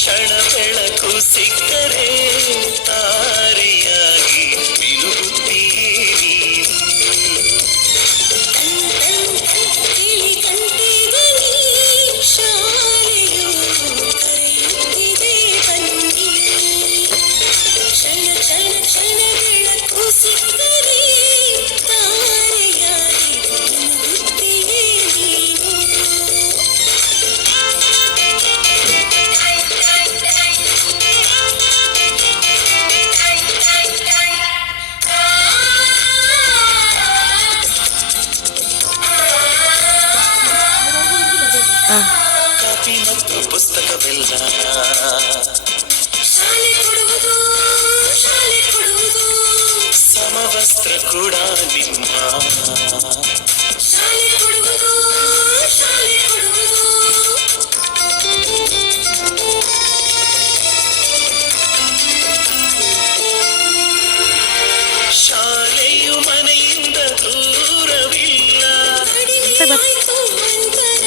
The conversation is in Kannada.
ಕ್ಷಣ ಬೆಳಕು ಸಿಕ್ಕರೆ ತಾರೆಯಾಗಿ ಮಿನುಗುತ್ತೀಯೇ ನೀನು. ಶಾಲೆಯು ಕರೆಯುತ್ತಿದೆ ಬನ್ನಿ. ಕ್ಷಣ ಕ್ಷಣ ಕ್ಷಣ ಬೆಳಕು ಸಿಕ್ಕರೆ ತಾರೆಯಾಗಿ ಮಿನುಗುತ್ತೀಯೇ ನೀನು. ಕಾಪಿ ಮತ್ತು ಪುಸ್ತಕವೆಲ್ಲ ಶಾಲೆ ಕೊಡುವುದು, ಶಾಲೆ ಕೊಡುವುದು. ಸಮವಸ್ತ್ರ ಕೂಡ ನಿಮ್ಮ ಶಾಲೆ ಕೊಡುವುದು, ಶಾಲೆ ಕೊಡುವುದು. ಶಾಲೆಯು ಮನೆಯಿಂದ ದೂರವಿಲ್ಲ. ಕಡಿಮೆಯಾಯ್ತು ಅಂತರ.